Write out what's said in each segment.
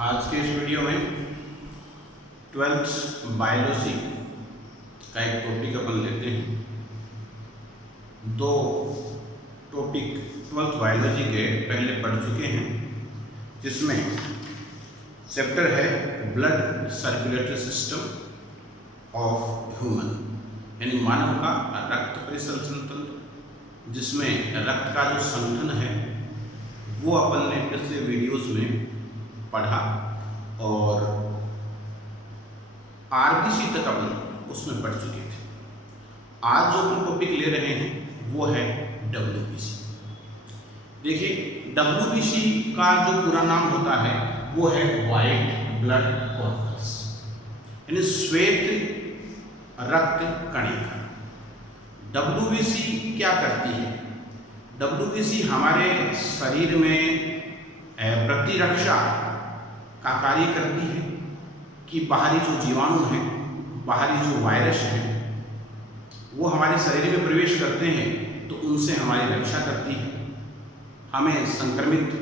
आज के इस वीडियो में 12th बायोलॉजी का एक टॉपिक अपन लेते हैं। दो टॉपिक 12th बायोलॉजी के पहले पढ़ चुके हैं, जिसमें चैप्टर है blood circulatory system of human, यानी मानव का रक्त परिसंचरण तंत्र, जिसमें रक्त का जो संगठन है वो अपन ने पिछले वीडियोस में पढ़ा और आरबीसी तक अपन उसमें पढ़ चुके थे। आज जो अपन टॉपिक ले रहे हैं वो है डब्ल्यूबीसी। देखिए, डब्ल्यूबीसी का जो पूरा नाम होता है वो है व्हाइट ब्लड कॉर्पस, यानी श्वेत रक्त कणिका। डब्ल्यूबीसी क्या करती है? डब्ल्यूबीसी हमारे शरीर में प्रतिरक्षा का कार्य करती है कि बाहरी जो जीवाणु हैं, बाहरी जो वायरस हैं, वो हमारे शरीर में प्रवेश करते हैं तो उनसे हमारी रक्षा करती है, हमें संक्रमित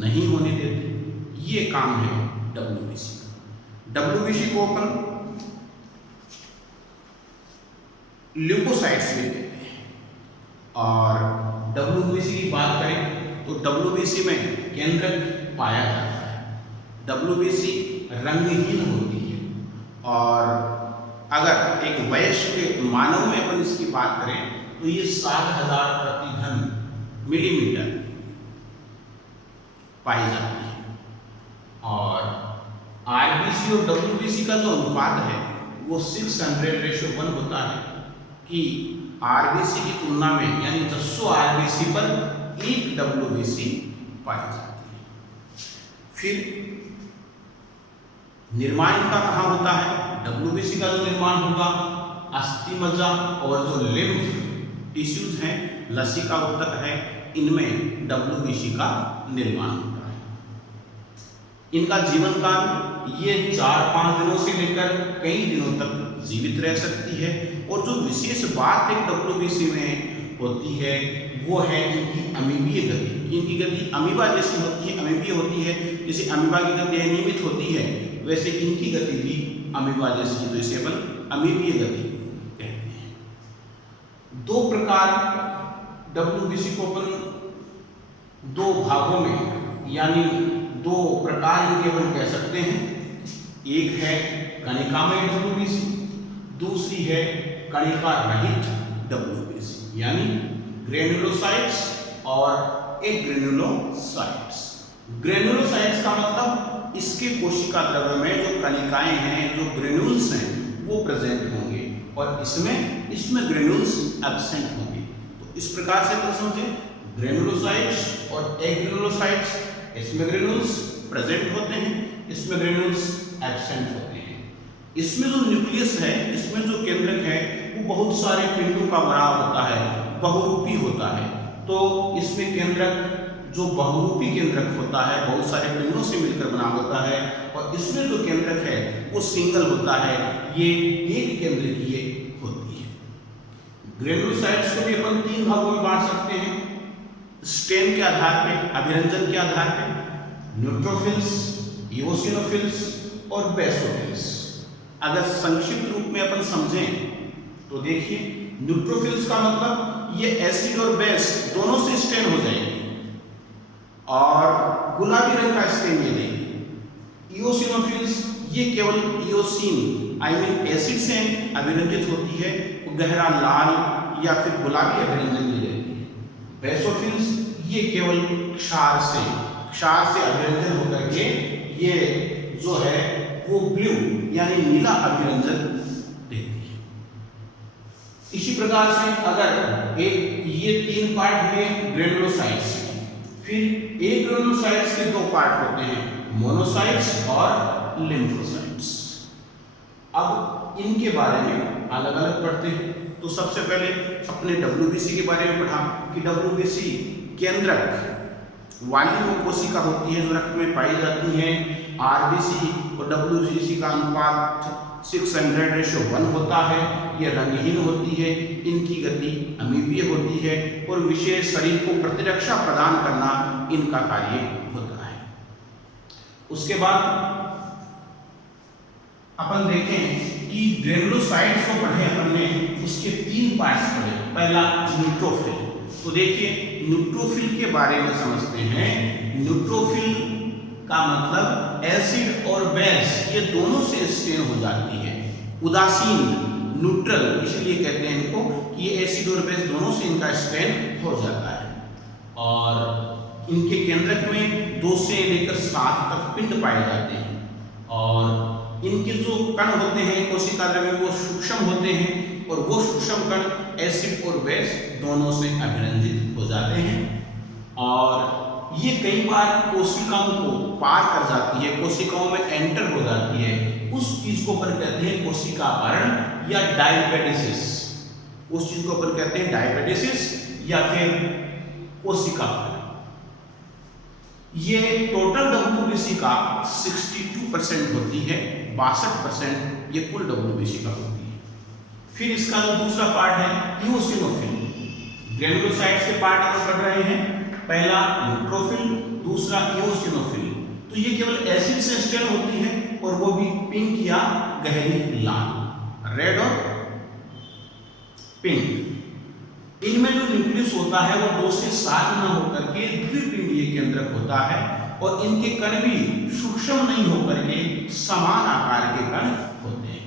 नहीं होने देती। ये काम है डब्ल्यूबीसी का। डब्ल्यूबीसी को अपन ल्यूकोसाइट्स भी कहते हैं। और डब्ल्यूबीसी की बात करें तो डब्ल्यूबीसी में केंद्रक पाया जाता है। डब्ल्यूबीसी रंगहीन होती है और अगर एक वयस्क मानव में अपन इसकी बात करें तो ये 7000 प्रति घन मिलीमीटर पाई जाती है। और आरबीसी और डब्ल्यूबीसी का जो अनुपात है वो 600:1 होता है कि आरबीसी की तुलना में, यानी 100 आरबीसी पर 1 डब्ल्यूबीसी पाई जाती है। फिर निर्माण इनका कहाँ होता है? डब्ल्यूबीसी का जो निर्माण होगा अस्थि मज्जा और जो लिम्फ टिश्यूज हैं, लसिका ऊतक है, इनमें डब्ल्यूबीसी का निर्माण होता है। इनका जीवन काल ये 4-5 दिनों से लेकर कई दिनों तक जीवित रह सकती है। और जो विशेष बात एक डब्ल्यूबीसी में होती है वो है इनकी अमीबीय गति। इनकी गति अमीबा जैसी होती है, अमीबीय होती है। जैसे अमीबा की गति अनियमित होती है, वैसे इनकी गति भी अमीबा जैसी, तो इसे अपन अमीबीय गति कहते हैं। दो प्रकार डब्ल्यूबीसी को अपन दो भागों में, यानी दो प्रकार इनके अपन कह सकते हैं। एक है कणिकामय डब्ल्यूबीसी, दूसरी है कणिका रहित डब्ल्यूबीसी, यानी ग्रेनुलोसाइट्स और एग्रेनुलोसाइट्स। ग्रेनुलोसाइट्स का मतलब इसके कोशिका द्रव्य में जो कणिकाएं हैं, जो ग्रेन्यूल्स हैं, वो प्रेजेंट होंगे और इसमें ग्रेन्यूल्स एब्सेंट होंगे। तो इस प्रकार से अपन समझें, ग्रेनुलोसाइट्स और एग्रेनुलोसाइट्स, इसमें ग्रेन्यूल्स प्रेजेंट होते हैं, इसमें ग्रेन्यूल्स एब्सेंट होते हैं। इसमें जो न्यूक्लियस है, इसमें जो केंद्रक है, वो बहुत सारे पिंडों का बना होता है, बहुरूपी होता है। तो इसमें केंद्रक जो बहुरूपी केंद्रक होता है, बहुत सारे पिंडों से मिलकर बना होता है। और इसमें जो केंद्रक है वो सिंगल होता है, ये एक केंद्रकीय होती है। ग्रेनुलोसाइट्स को भी अपन 3 भागों में बांट सकते हैं, स्टेन के आधार पे, अभिरंजन के आधार पे, न्यूट्रोफिल्स, इओसिनोफिल्स और बेसोफिल्स। अगर संक्षिप्त रूप में अपन समझें तो देखिए, न्यूट्रोफिल्स का मतलब ये एसिड और बेस दोनों से स्टेन हो जाएंगे और गुलाबी रंग का स्टेन ये देंगे। इओसिनोफिल्स ये केवल इओसिन एसिड से अभिरंजित होती है, वो गहरा लाल या फिर गुलाबी अभिरंजन ये देती है। बेसोफिल्स ये केवल क्षार से अभिरंजन होकर के ये जो है वो ब्लू यानी नीला अभिरंजन देती है। इसी प्रकार से अगर ये 3 पार्ट हुए ग्रेनुलोसाइट्स, फिर एक ग्रेनुलोसाइट्स के 2 पार्ट होते हैं, मोनोसाइट्स और लिम्फोसाइट्स। अब इनके बारे में अलग अलग पढ़ते हैं। तो सबसे पहले अपने डब्ल्यूबीसी के बारे में पढ़ा कि डब्ल्यूबीसी केंद्रक वाली वो कोशिका होती है जो रक्त में पाई जाती है। आरबीसी और डब्ल्यूबीसी का अनुपात 600:1 होता है। ये रंगहीन होती है, इनकी गति अमीबीय होती है और विशेष शरीर को प्रतिरक्षा प्रदान करना इनका कार्य होता है। उसके बाद अपन देखें कि ग्रेनुलोसाइट्स को पढ़े हमने, उसके 3 पार्ट्स पढ़े। पहला न्यूट्रोफिल। तो देखिए न्यूट्रोफिल के बारे में समझते हैं। न्यूट्रोफिल का मतलब एसिड और बेस ये दोनों से स्टेन हो जाती है। उदासीन न्यूट्रल इसलिए कहते हैं इनको कि ये एसिड और बेस दोनों से इनका स्टेन हो जाता है। और इनके केंद्रक में 2 से लेकर 7 तक पिंड पाए जाते हैं। और इनके जो कण होते हैं कोशिका में वो सूक्ष्म होते हैं और वो सूक्ष्म कण एसिड और बेस दोनों से अभिरंजित हो जाते हैं। और ये कई बार कोशिकाओं को पार कर जाती है, कोशिकाओं में एंटर हो जाती है। उस चीज को अपन कहते हैं कोशिका अपहरण या डायपेटिसिस। उस चीज को अपन कहते हैं डायपेटिसिस या फिर कोशिका अपहरण। ये टोटल WBC का 62% होती है, 62% ये कुल WBC का होती है। फिर इसका जो दूसरा पार्ट है इओसिनोफिल। ग्रेनुलोसाइट्स के पार्ट हम पढ़ रहे हैं। पहला न्यूट्रोफिल, दूसरा इओसिनोफिल। तो ये केवल एसिड से स्टेन होती है और वो भी पिंक या गहरी लाल, रेड और पिंक। इनमें जो न्यूक्लियस होता है वो 2 से 7 न होकर के द्विपिंडीय केंद्रक होता है और इनके कण भी सूक्ष्म नहीं होकर के समान आकार के कण होते हैं।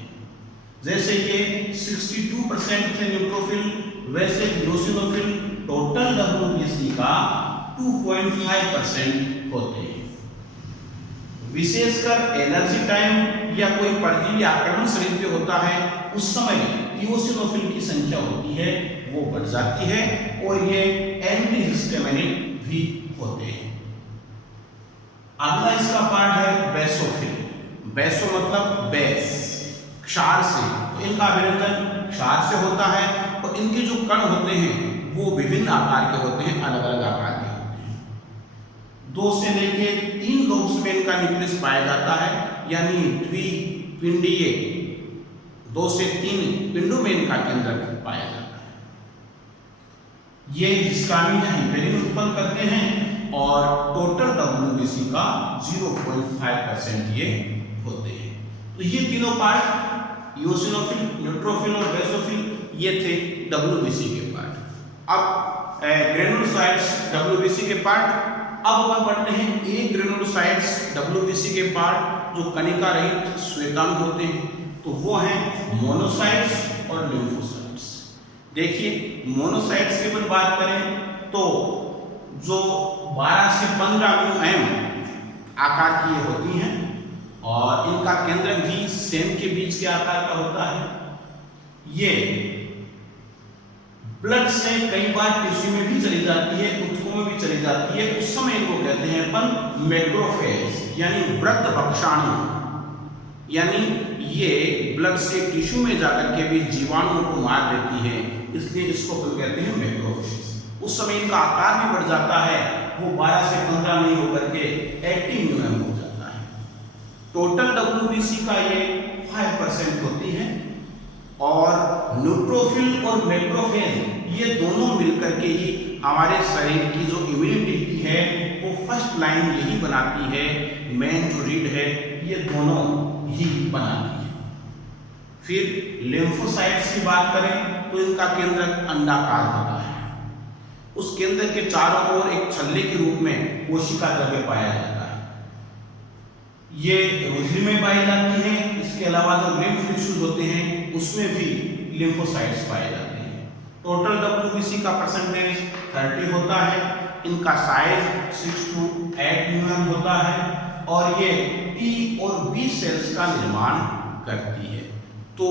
जैसे ये 62% थे न्यूट्रोफिल, वैसे इओसिनोफिल टोटल WBC का 2.5% होते हैं। विशेषकर एलर्जी टाइम या कोई परजीवी आक्रमण शरीर पे होता है उस समय इओसिनोफिल की संख्या होती है वो बढ़ जाती है और ये एंटीहिस्टामिनिक भी होते हैं। अगला इसका पार्ट है बेसोफिल। बेसो मतलब बेस, क्षार से। तो इनका अभिरंजन क्षार से होता है और इनके जो कण होते हैं वो विभिन्न आकार के होते हैं, अलग अलग आकार के होते हैं। 2 से लेके 3 लोब्स में इनका न्यूक्लियस पाया जाता है, यानी द्विपिंडीय 2 से 3 पिंडों में इनका केंद्रक पाया जाता है। ये हिस्टामिन या हिपेरिन उत्पन्न करते हैं और टोटल WBC का 0.5% ये होते हैं। तो ये तीनों पार्ट इओसिनोफिल, न्यूट्रोफिल और बेसोफिल ये थे WBC के पार्ट। अब ग्रेनुलोसाइट्स WBC के पार्ट। अब अपन पढ़ते हैं एक ग्रेनुलोसाइट्स WBC के पार्ट जो कणिका रहित श्वेताणु होते हैं। तो वो हैं मोनोसाइट्स और लिम्फोसाइट्स। देखिए मोनोसाइट्स की अपन बात करें तो जो 12 से 15 μm आकार की होती हैं और इनका केंद्र भी सेम के बीच के आकार का होता है। ये ब्लड से कई बार टिश्यू में भी चली जाती है, ऊतकों में भी चली जाती है। उस समय इनको कहते हैं अपन मैक्रोफेज यानी वृत्त भक्षाणु। यानी ये ब्लड से टिश्यू में जाकर के भी जीवाणुओं को मार देती है, इसलिए इसको अपन कहते हैं मैक्रोफेज। उस समय इनका आकार भी बढ़ जाता है, वो 12 से 15 नहीं होकर के 80 μm हो जाता है। टोटल WBC का ये 5% होती है। और न्यूट्रोफिल और मैक्रोफेज ये दोनों मिलकर के ही हमारे शरीर की जो इम्यूनिटी की है वो फर्स्ट लाइन यही बनाती है। मेन जो रीड है ये दोनों ही बनाती है। फिर लिम्फोसाइट्स की बात करें तो इनका केंद्रक अंडाकार होता है। उस केंद्र के चारों ओर एक छल्ले के रूप में कोशिका द्रव्य पाया जाता है। ये रोजरी में पाई जाती है। इसके अलावा जो लिम्फ टिश्यूज होते हैं उसमें भी लिम्फोसाइट्स पाए जाते हैं। टोटल WBC का परसेंटेज 30 होता है। इनका साइज 6 to 8 μm होता है और ये T और B सेल्स का निर्माण करती है। तो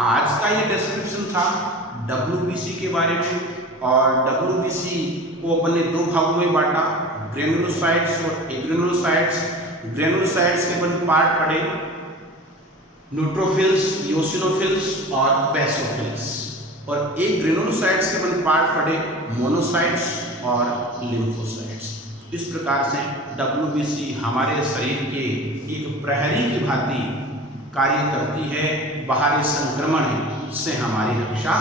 आज का ये डिस्क्रिप्शन था WBC के बारे में। और WBC को अपन ने 2 भागों में बांटा, ग्रेनुलोसाइट्स और एग्रेनुलोसाइट्स। ग्रेनुलोसाइट्स के अपन पार्ट पढ़े, न्यूट्रोफिल्स, इओसिनोफिल्स और बेसोफिल्स। और एक ग्रेनुलोसाइट्स के अपन पार्ट पढ़े, मोनोसाइट्स और लिम्फोसाइट्स। इस प्रकार से WBC हमारे शरीर के एक प्रहरी की भांति कार्य करती है, बाहरी संक्रमण से हमारी रक्षा